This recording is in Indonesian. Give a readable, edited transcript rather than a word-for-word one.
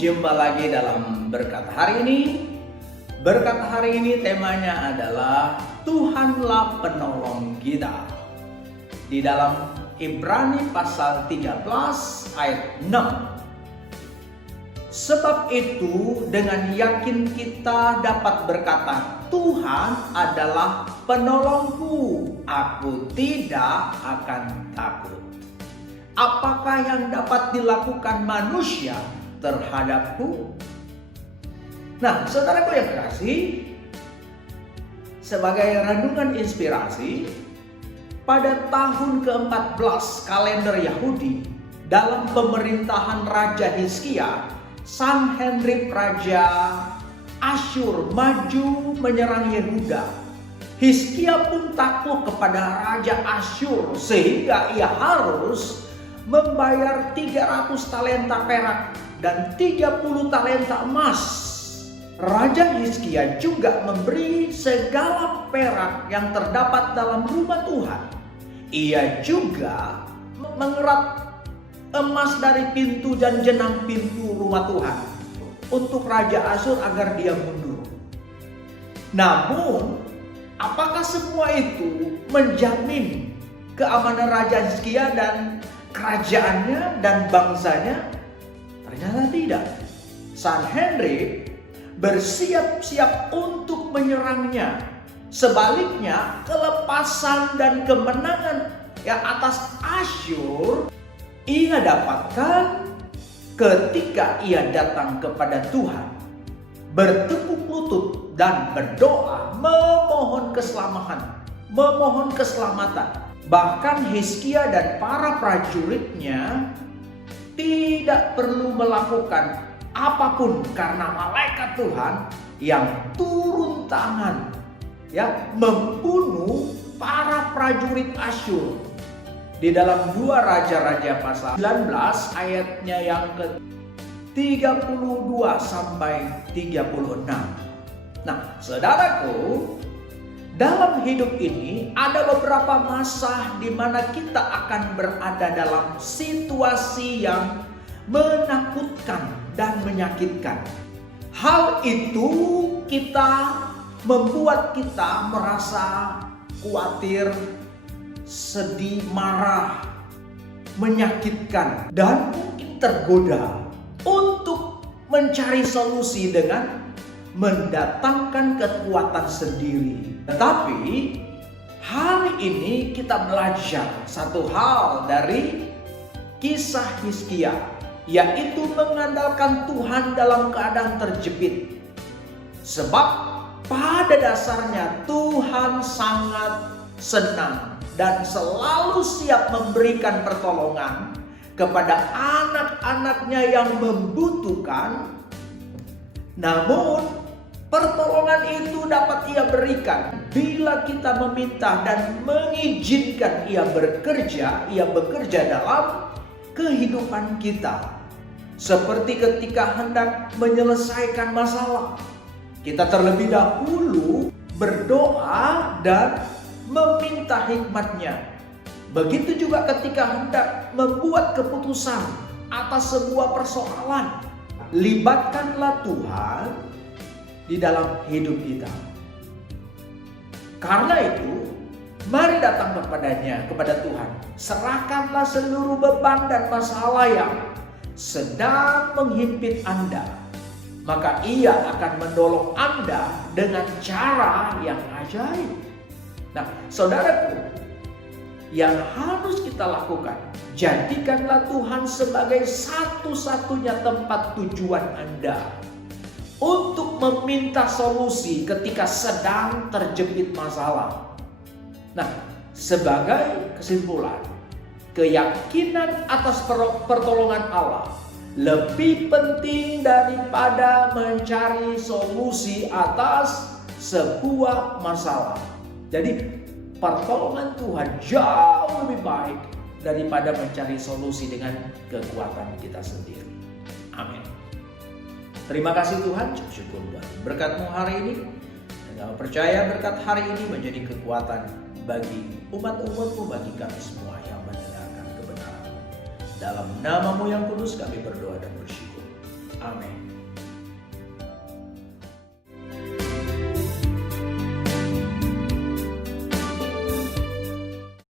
jumpa lagi dalam berkat hari ini. Berkat hari ini temanya adalah Tuhanlah penolong kita. Di dalam Ibrani pasal 13 ayat 6. Sebab itu dengan yakin kita dapat berkata, Tuhan adalah penolongku, aku tidak akan takut. Apakah yang dapat dilakukan manusia terhadapku? Nah, saudaraku yang kekasih, sebagai renungan inspirasi, pada tahun ke-14 kalender Yahudi, dalam pemerintahan Raja Hizkia, Sanherib Raja Asyur maju menyerang Yehuda. Hizkia pun takluk kepada Raja Asyur sehingga ia harus membayar 300 talenta perak dan 30 talenta emas. Raja Hizkia juga memberi segala perak yang terdapat dalam rumah Tuhan. Ia juga mengerat emas dari pintu dan jenang pintu rumah Tuhan untuk Raja Asyur agar dia mundur. Namun, apakah semua itu menjamin keamanan Raja Hizkia dan kerajaannya dan bangsanya? Ternyata tidak. Sanherib bersiap-siap untuk menyerangnya. Sebaliknya, kelepasan dan kemenangan yang atas Asyur ia dapatkan ketika ia datang kepada Tuhan, bertekuk lutut dan berdoa memohon keselamatan. Bahkan Hizkia dan para prajuritnya tidak perlu melakukan apapun karena malaikat Tuhan yang turun tangan membunuh para prajurit Asyur. Di dalam 2 Raja-Raja pasal 19 ayatnya yang ke-32 sampai 36. Nah, saudaraku, dalam hidup ini ada beberapa masa di mana kita akan berada dalam situasi yang menakutkan dan menyakitkan. Hal itu membuat kita merasa khawatir, sedih, marah, menyakitkan, dan mungkin tergoda untuk mencari solusi dengan mendatangkan kekuatan sendiri. Tetapi hari ini kita belajar satu hal dari kisah Hizkia, yaitu mengandalkan Tuhan dalam keadaan terjepit. Sebab pada dasarnya Tuhan sangat senang dan selalu siap memberikan pertolongan kepada anak-anaknya yang membutuhkan. Namun pertolongan itu dapat ia berikan bila kita meminta dan mengizinkan ia bekerja dalam kehidupan kita. Seperti ketika hendak menyelesaikan masalah, kita terlebih dahulu berdoa dan meminta hikmatnya. Begitu juga ketika hendak membuat keputusan atas sebuah persoalan, libatkanlah Tuhan di dalam hidup kita. Karena itu, mari datang kepada Tuhan. Serahkanlah seluruh beban dan masalah yang sedang menghimpit Anda. Maka Ia akan menolong Anda dengan cara yang ajaib. Nah, saudaraku, yang harus kita lakukan, jadikanlah Tuhan sebagai satu-satunya tempat tujuan Anda untuk meminta solusi ketika sedang terjepit masalah. Nah, sebagai kesimpulan, keyakinan atas pertolongan Allah lebih penting daripada mencari solusi atas sebuah masalah. Jadi pertolongan Tuhan jauh lebih baik daripada mencari solusi dengan kekuatan kita sendiri. Amin. Terima kasih Tuhan, syukur buat berkat-Mu hari ini. Dan kami percaya berkat hari ini menjadi kekuatan bagi umat-umat-Mu, bagi kami semua yang mendengarkan kebenaran. Dalam nama-Mu yang kudus kami berdoa dan bersyukur. Amin.